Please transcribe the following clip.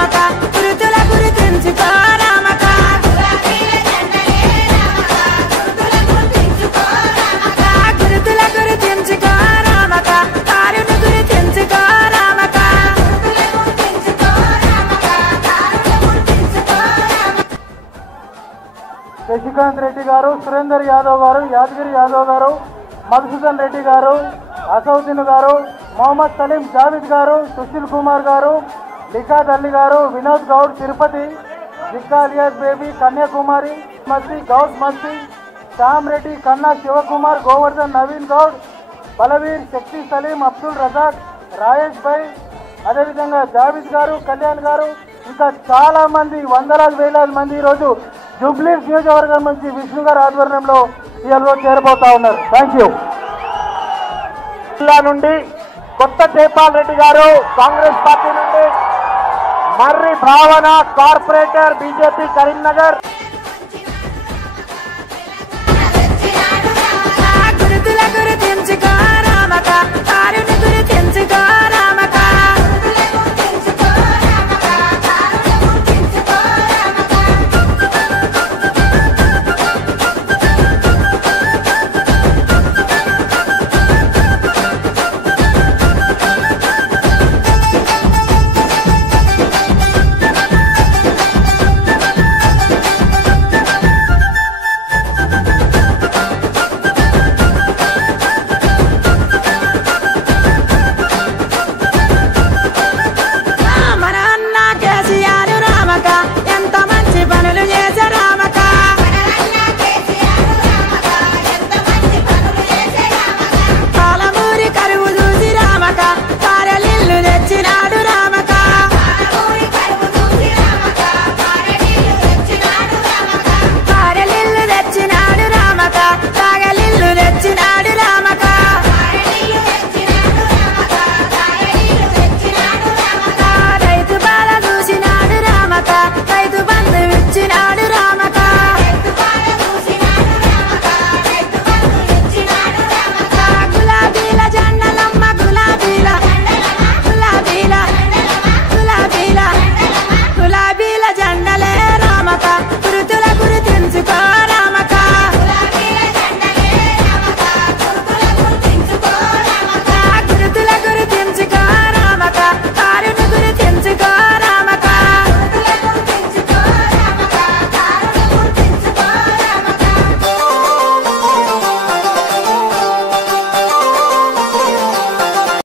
రామక గురుతుల గుర్తించుకో రామక గురుతుల గుర్తించుకో రామక కారును గుర్తించుకో రామక శశికాంత్ రెడ్డి గారు, సురేందర్ యాదవ్ గారు, యాదగిరి యాదవ్ గారు, మధుసూదన్ రెడ్డి గారు, అసౌద్దీన్ గారు, మొహమ్మద్ సలీం జావిద్ గారు, సుశీల్ కుమార్ గారు, లిఖాత్ అల్లి గారు, వినోద్ గౌడ్ తిరుపతి, జిక్కా అలియాస్ బేబీ, కన్యాకుమారి మస్తి, గౌడ్ మస్తి, శ్యామ్ రెడ్డి, కన్నా శివకుమార్, గోవర్ధన్, నవీన్ గౌడ్, బలవీర్, శక్తి సలీం, అబ్దుల్ రజాక్, రాయేష్ భాయ్, అదేవిధంగా జావిద్ గారు, కళ్యాణ్ గారు, ఇంకా చాలా మంది వందలాది వేలాది మంది ఈరోజు జూబ్లీస్ నియోజకవర్గం నుంచి విష్ణు గారి ఆధ్వర్యంలో ఈరోజు చేరబోతా ఉన్నారు. Thank you. జిల్లా నుండి కొత్త జైపాల్ రెడ్డి గారు కాంగ్రెస్ పార్టీ నుండి, మర్రి భావన కార్పొరేటర్ బీజేపీ కరీంనగర్. గురుతుల గుర్తించుకో రామక కారును గుర్తించుకో